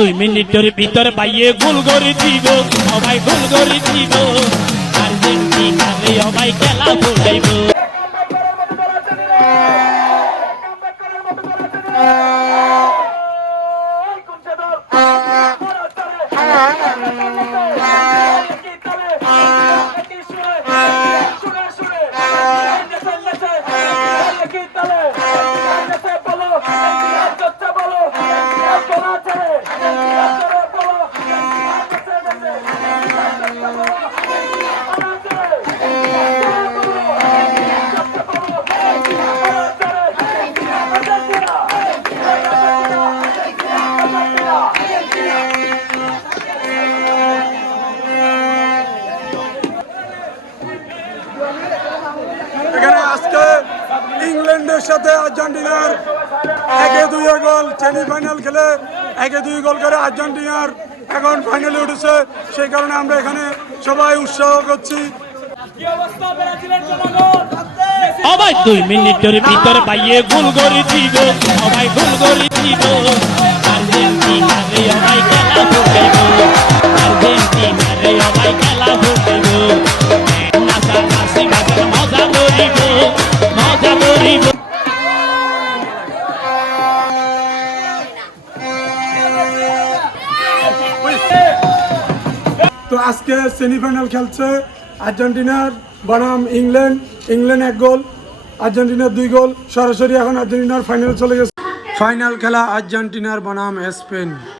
2 মিনিটের ভিতরে বাইয়ে গোল করে দিব, সবাই গোল করে দিব, আর্জেন্টিনারে সবাই খেলা ভুলাইব। এখানে আজকে ইংল্যান্ডের সাথে আর্জেন্টিনার 1-2 গোল সেমিফাইনাল খেলে 1-2 গোল করে আর্জেন্টিনার এখন ফাইনালে উঠেছে। সেই কারণে আমরা এখানে সবাই উৎসাহ করছি। সবাই 2 মিনিটের ভিতরে বাইয়ে গোল করে দিব, সবাই গোল করে দিব, আর্জেন্টিনারে সবাই খেলা ভুলাইব, আর্জেন্টিনারে সবাই খেলা ভুলাইব, নাচানাচি বাজার মজা করিব, মজা করিব। তো আজকে সেমিফাইনাল খেলছে আর্জেন্টিনার বনাম ইংল্যান্ড। ইংল্যান্ড 1 গোল, আর্জেন্টিনার 2 গোল। সরাসরি এখন আর্জেন্টিনার ফাইনালে চলে গেছে। ফাইনাল খেলা আর্জেন্টিনার বনাম স্পেন।